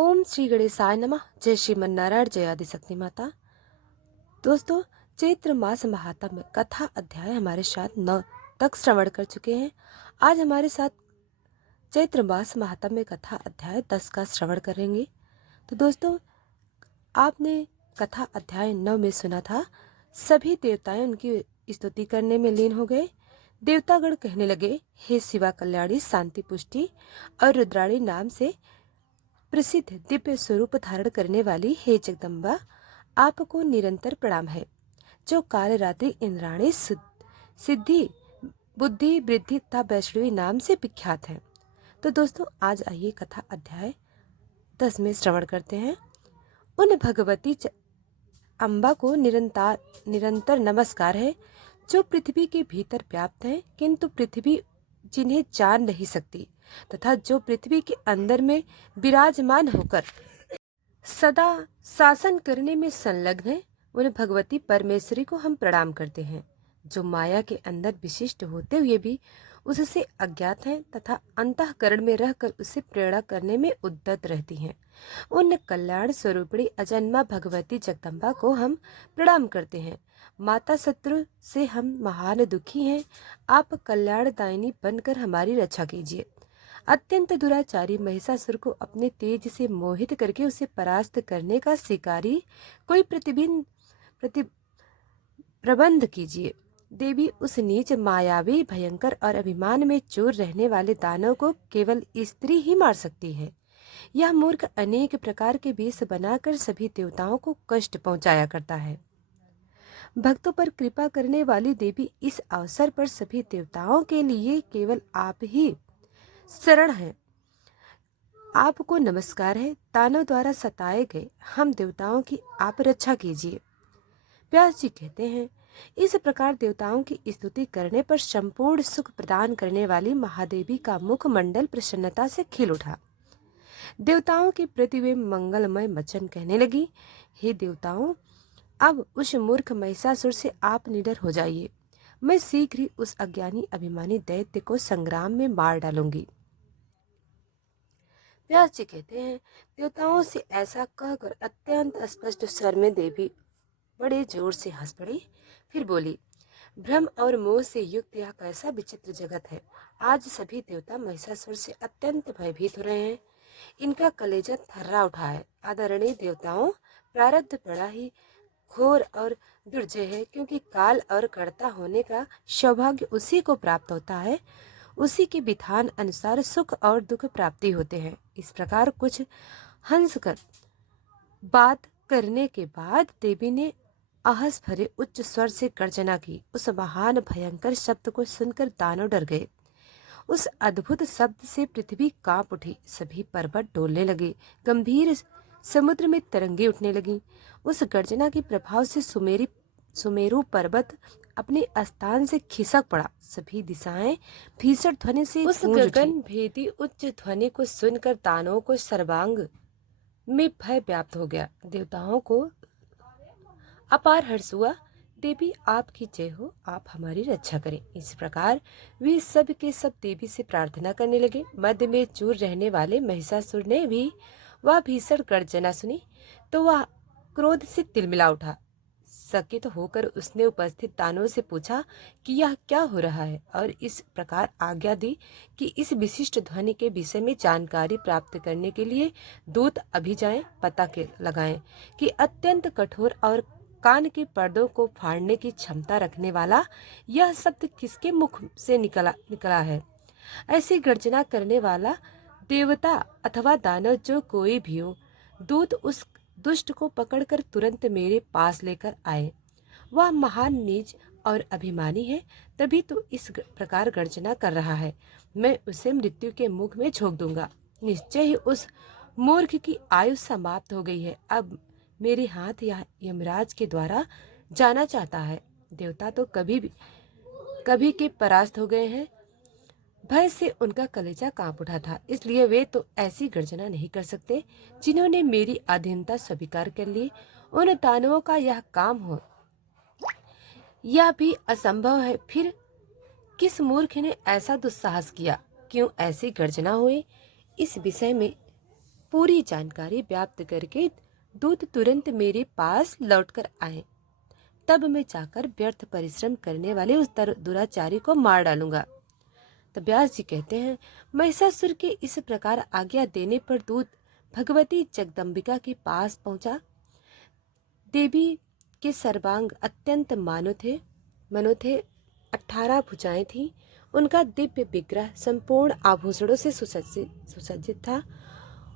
ओम श्री गणेशाय नमः। जय श्रीमन्नारायण, जय आदिशक्ति माता। दोस्तों, चैत्र मास महात्म्य कथा अध्याय हमारे साथ 9 तक श्रवण कर चुके हैं। आज हमारे साथ चैत्र मास महात्म्य कथा अध्याय 10 का श्रवण करेंगे। तो दोस्तों, आपने कथा अध्याय 9 में सुना था, सभी देवताएं उनकी स्तुति करने में लीन हो गए। देवतागण कहने लगे, हे शिवा कल्याणी, शांति पुष्टि और रुद्राणी नाम से प्रसिद्ध दिव्य स्वरूप धारण करने वाली हे जगदम्बा, आपको निरंतर प्रणाम है, जो काल रात्रि इंद्राणी सिद्धि बुद्धि वृद्धि तथा वैष्णवी नाम से विख्यात है। तो दोस्तों, आज आइए कथा अध्याय 10 में श्रवण करते हैं। उन भगवती अम्बा को निरंतर नमस्कार है, जो पृथ्वी के भीतर व्याप्त है, किंतु पृथ्वी जिन्हें जान नहीं सकती, तथा जो पृथ्वी के अंदर में विराजमान होकर सदा शासन करने में संलग्न है। उन भगवती परमेश्वरी को हम प्रणाम करते हैं, जो माया के अंदर विशिष्ट होते हुए भी उससे अज्ञात हैं तथा अंतःकरण में रहकर उसे प्रेरणा करने में उद्यत रहती हैं। उन कल्याण स्वरूपिणी अजन्मा भगवती जगदम्बा को हम प्रणाम करते हैं। माता शत्रु से हम महान दुखी हैं, आप कल्याणदायिनी बनकर हमारी रक्षा कीजिए। अत्यंत दुराचारी महिषासुर को अपने तेज से मोहित करके उसे परास्त करने का शिकारी कोई प्रबंध कीजिए। देवी, उस नीच मायावी भयंकर और अभिमान में चूर रहने वाले दानव को केवल स्त्री ही मार सकती है। यह मूर्ख अनेक प्रकार के वेश बनाकर सभी देवताओं को कष्ट पहुंचाया करता है। भक्तों पर कृपा करने वाली देवी, इस अवसर पर सभी देवताओं के लिए केवल आप ही शरण है। आपको नमस्कार है। दानव द्वारा सताए गए हम देवताओं की आप रक्षा कीजिए। व्यास जी कहते हैं, इस प्रकार देवताओं की स्तुति करने पर संपूर्ण सुख प्रदान करने वाली महादेवी का मुखमंडल प्रसन्नता से खिल उठा। देवताओं की प्रति वे मंगलमय वचन कहने लगी, हे देवताओं, अब उस मूर्ख महिषासुर से आप निडर हो जाइए। मैं शीघ्र ही उस अज्ञानी अभिमानी दैत्य को संग्राम में मार डालूंगी। व्यास जी कहते हैं, देवताओं से ऐसा कहकर अत्यंत स्पष्ट स्वर में देवी बड़े जोर से हंस पड़ी। फिर बोली, भ्रम और मोह से युक्त यह कैसा विचित्र जगत है। आज सभी देवता महिषासुर से अत्यंत भयभीत हो रहे हैं। इनका कलेजा थर्रा उठा है। आदरणीय देवताओं, प्रारब्ध बड़ा ही घोर और दुर्जय है, क्योंकि काल और कर्ता होने का सौभाग्य उसी को प्राप्त होता है। उसी के विधान अनुसार सुख और दुख प्राप्ति होते हैं। इस प्रकार कुछ हंस कर बात करने के बाद देवी ने आहस भरे उच्च स्वर से गर्जना की। उस महान भयंकर शब्द को सुनकर दानव डर गए। उस अद्भुत शब्द से पृथ्वी कांप उठी, सभी पर्वत डोलने लगे, गंभीर समुद्र में तरंगे उठने लगी। उस गर्जना के प्रभाव से सुमेरु पर्वत अपने स्थान से खिसक पड़ा। सभी दिशाएं भीषण ध्वनि से उस गगन भेदी उच्च ध्वनि को सुनकर दानवों को सर्वांग में भय व्याप्त हो गया। देवताओं को अपार हर्ष हुआ। देवी, आपकी जय हो, आप हमारी रक्षा करें। इस प्रकार वे सब के सब देवी से प्रार्थना करने लगे। मध्य में चूर रहने वाले महिषासुर ने भी वह भीषण गर्जना सुनी तो वह क्रोध से तिलमिला उठा। सकित होकर उसने उपस्थित दानवों से पूछा कि यह क्या हो रहा है, और इस प्रकार आज्ञा दी कि इस विशिष्ट ध्वनि के विषय में जानकारी प्राप्त करने के लिए दूत अभी जाएं, पता के लगाएं कि अत्यंत कठोर और कान के पर्दों को फाड़ने की क्षमता रखने वाला यह शब्द किसके मुख से निकला है। ऐसी गर्जना करने वाला देवता अथवा दानव जो कोई भी हो, दूत उस दुष्ट को पकड़कर तुरंत मेरे पास लेकर आए। वह महान नीच और अभिमानी है, तभी तो इस प्रकार गर्जना कर रहा है। मैं उसे मृत्यु के मुख में झोंक दूंगा। निश्चय ही उस मूर्ख की आयु समाप्त हो गई है। अब मेरे हाथ या यमराज के द्वारा जाना चाहता है। देवता तो कभी के परास्त हो गए हैं। भय से उनका कलेजा कांप उठा था, इसलिए वे तो ऐसी गर्जना नहीं कर सकते जिन्होंने मेरी अधीनता स्वीकार कर ली। उन दानवों का यह काम हो यह भी असंभव है। फिर किस मूर्ख ने ऐसा दुस्साहस किया? क्यों ऐसी गर्जना हुई? इस विषय में पूरी जानकारी व्याप्त करके दूत तुरंत मेरे पास लौटकर आए। तब मैं जाकर व्यर्थ परिश्रम करने वाले उस दुराचारी को मार डालूंगा। तो व्यास जी कहते हैं, महिषासुर के इस प्रकार आज्ञा देने पर दूत भगवती जगदम्बिका के पास पहुंचा। देवी के सर्वांग अत्यंत मनो थे। 18 भुजाएं थीं। उनका दिव्य विग्रह संपूर्ण आभूषणों से सुसज्जित था।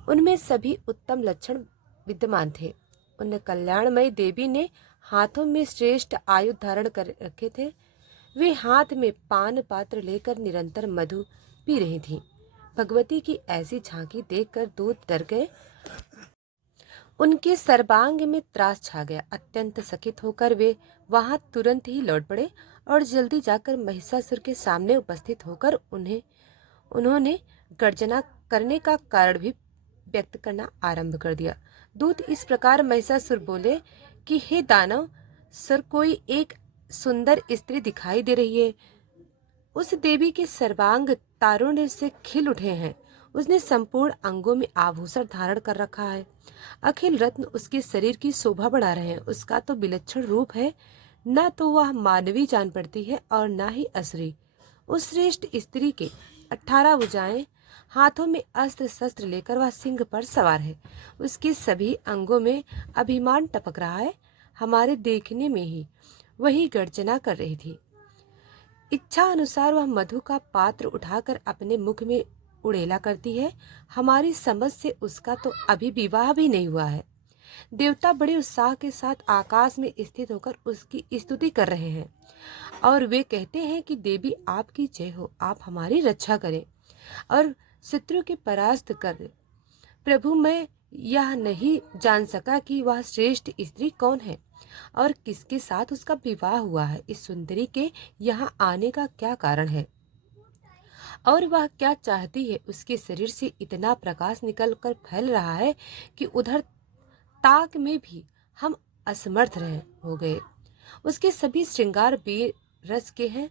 उनमें सभी उत्तम लक्षण विद्यमान थे। उन कल्याणमयी देवी ने हाथों में श्रेष्ठ आयुध धारण कर रखे थे। वे हाथ में पान पात्र लेकर निरंतर मधु पी रही थीं। भगवती की ऐसी झांकी देखकर दूत डर गए। उनके सर्वांग में त्रास छा गया। अत्यंत सकित होकर वे वहां तुरंत ही लौट पड़े और जल्दी जाकर महिषासुर के सामने उपस्थित होकर उन्होंने गर्जना करने का कारण भी व्यक्त करना आरंभ कर दिया। दूत इस प्रकार महिषासुर बोले कि हे दानव सर, कोई एक सुंदर स्त्री दिखाई दे रही है। उस देवी के सर्वांग तारुण्य से खिल उठे हैं। उसने संपूर्ण अंगों में आभूषण धारण कर रखा है। अखिल रत्न उसके शरीर की शोभा बढ़ा रहे हैं। उसका तो विलक्षण रूप है, न तो वह मानवी जान पड़ती है और न ही असुरी। उस श्रेष्ठ स्त्री के 18 भुजाएं, हाथों में अस्त्र शस्त्र लेकर वह सिंह पर सवार है। उसके सभी अंगों में अभिमान टपक रहा है। हमारे देखने में ही वही गर्जना कर रही थी। इच्छा अनुसार वह मधु का पात्र उठाकर अपने मुख में उड़ेला करती है। हमारी समझ से उसका तो अभी विवाह भी नहीं हुआ है। देवता बड़े उत्साह के साथ आकाश में स्थित होकर उसकी स्तुति कर रहे हैं और वे कहते हैं कि देवी आपकी जय हो, आप हमारी रक्षा करें और शत्रु के परास्त कर। प्रभु, मैं यह नहीं जान सका कि वह श्रेष्ठ स्त्री कौन है और किसके साथ उसका विवाह हुआ है। इस सुंदरी के यहाँ आने का क्या कारण है और वह क्या चाहती है। उसके शरीर से इतना प्रकाश निकलकर फैल रहा है कि उधर ताक में भी हम असमर्थ हो गए। उसके सभी श्रृंगार वीर रस के हैं।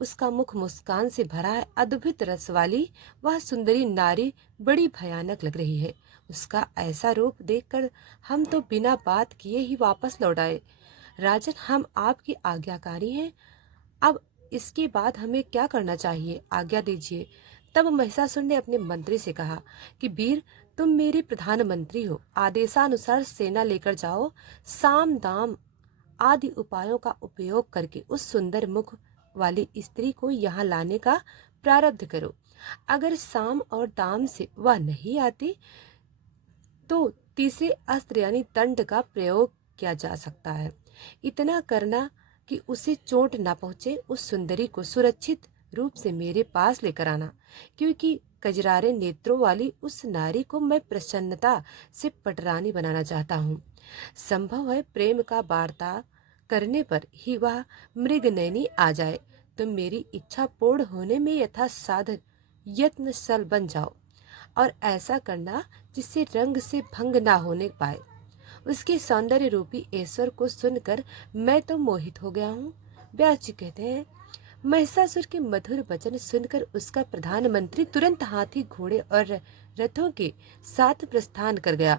उसका मुख मुस्कान से भरा है। अद्भुत रस वाली वह सुंदरी नारी बड़ी भयानक लग रही है। उसका ऐसा रूप देखकर हम तो बिना बात किए ही वापस लौट आए। राजन, हम आपकी आज्ञाकारी हैं। अब इसके बाद हमें क्या करना चाहिए, आज्ञा दीजिए। तब महिषासुर ने अपने मंत्री से कहा कि वीर, तुम मेरे प्रधानमंत्री हो। आदेशानुसार सेना लेकर जाओ। साम दाम आदि उपायों का उपयोग करके उस सुंदर मुख वाली स्त्री को यहाँ लाने का प्रारब्ध करो। अगर साम और दाम से वह नहीं आती तो तीसरे अस्त्र यानी दंड का प्रयोग किया जा सकता है। इतना करना कि उसे चोट न पहुंचे। उस सुंदरी को सुरक्षित रूप से मेरे पास लेकर आना, क्योंकि कजरारे नेत्रों वाली उस नारी को मैं प्रसन्नता से पटरानी बनाना चाहता हूँ। संभव है प्रेम का वार्ता करने पर ही वह मृगनयनी आ जाए। तुम मेरी इच्छा पूर्ण होने में यथासाध्य यत्नशल बन जाओ और ऐसा करना जिससे रंग से भंग ना होने पाए। उसके सौंदर्य रूपी ऐश्वर्य को सुनकर मैं तो मोहित हो गया हूँ। व्यास जी कहते हैं, महिषासुर के मधुर वचन सुनकर उसका प्रधानमंत्री तुरंत हाथी, घोड़े और रथों के साथ प्रस्थान कर गया।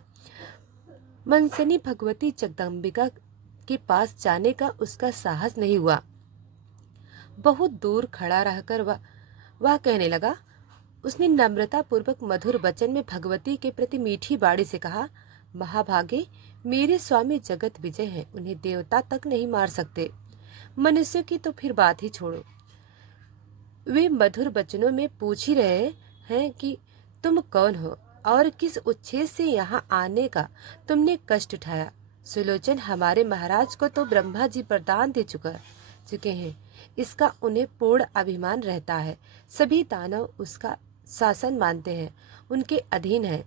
मनसनी भगवती जगदम्बिका के पास जाने का उसका साहस नहीं हुआ। बहुत दूर खड़ा रहकर वह कहने लगा। उसने नम्रता पूर्वक मधुर वचन में भगवती के प्रति मीठी बाणी से कहा, महाभागे, मेरे स्वामी जगत विजय हैं। उन्हें देवता तक नहीं मार सकते। मनुष्य की तो फिर बात ही छोड़ो। वे मधुर वचनों में पूछ ही रहे हैं कि तुम कौन हो और किस उच्छेद से यहाँ आने का तुमने कष्ट उठाया। सुलोचन, हमारे महाराज को तो ब्रह्मा जी वरदान दे चुके हैं। इसका उन्हें पूर्ण अभिमान रहता है। सभी दानव उसका शासन मानते हैं, उनके अधीन हैं।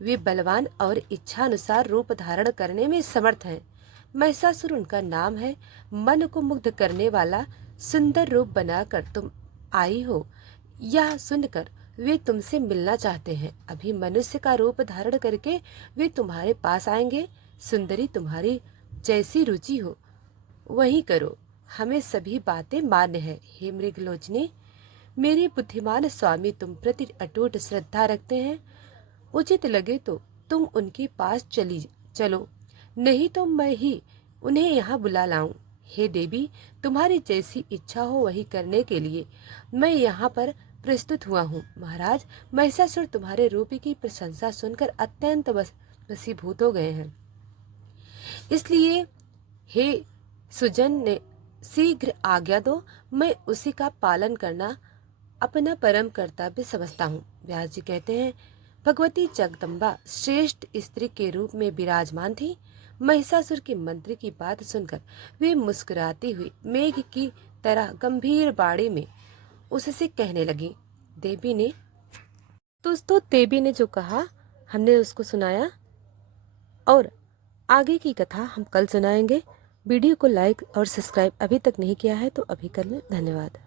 वे बलवान और इच्छानुसार रूप धारण करने में समर्थ हैं। महिषासुर उनका नाम है। मन को मुग्ध करने वाला सुंदर रूप बनाकर तुम आई हो, यह सुनकर वे तुमसे मिलना चाहते हैं। अभी मनुष्य का रूप धारण करके वे तुम्हारे पास आएंगे। सुंदरी, तुम्हारी जैसी रुचि हो वही करो। हमें सभी बातें मान्य है। हे मृगलोचनी, मेरे बुद्धिमान स्वामी तुम प्रति अटूट श्रद्धा रखते हैं। उचित लगे तो तुम उनके पास चलो, नहीं तो मैं ही उन्हें यहाँ बुला लाऊं। हे देवी, तुम्हारी जैसी इच्छा हो वही करने के लिए मैं यहाँ पर प्रस्तुत हुआ हूँ। महाराज, महिषासुर तुम्हारे रूप की प्रशंसा सुनकर अत्यंत वशीभूत हो गए हैं। इसलिए हे सुजन ने शीघ्र आज्ञा दो, मैं उसी का पालन करना अपना परम कर्तव्य समझता हूँ। व्यास जी कहते हैं, भगवती जगदम्बा श्रेष्ठ स्त्री के रूप में विराजमान थी। महिषासुर के मंत्री की बात सुनकर वे मुस्कुराती हुई मेघ की तरह गंभीर बाणी में उससे कहने लगी। देवी ने जो कहा हमने उसको सुनाया, और आगे की कथा हम कल सुनाएंगे। वीडियो को लाइक और सब्सक्राइब अभी तक नहीं किया है तो अभी कर लें। धन्यवाद।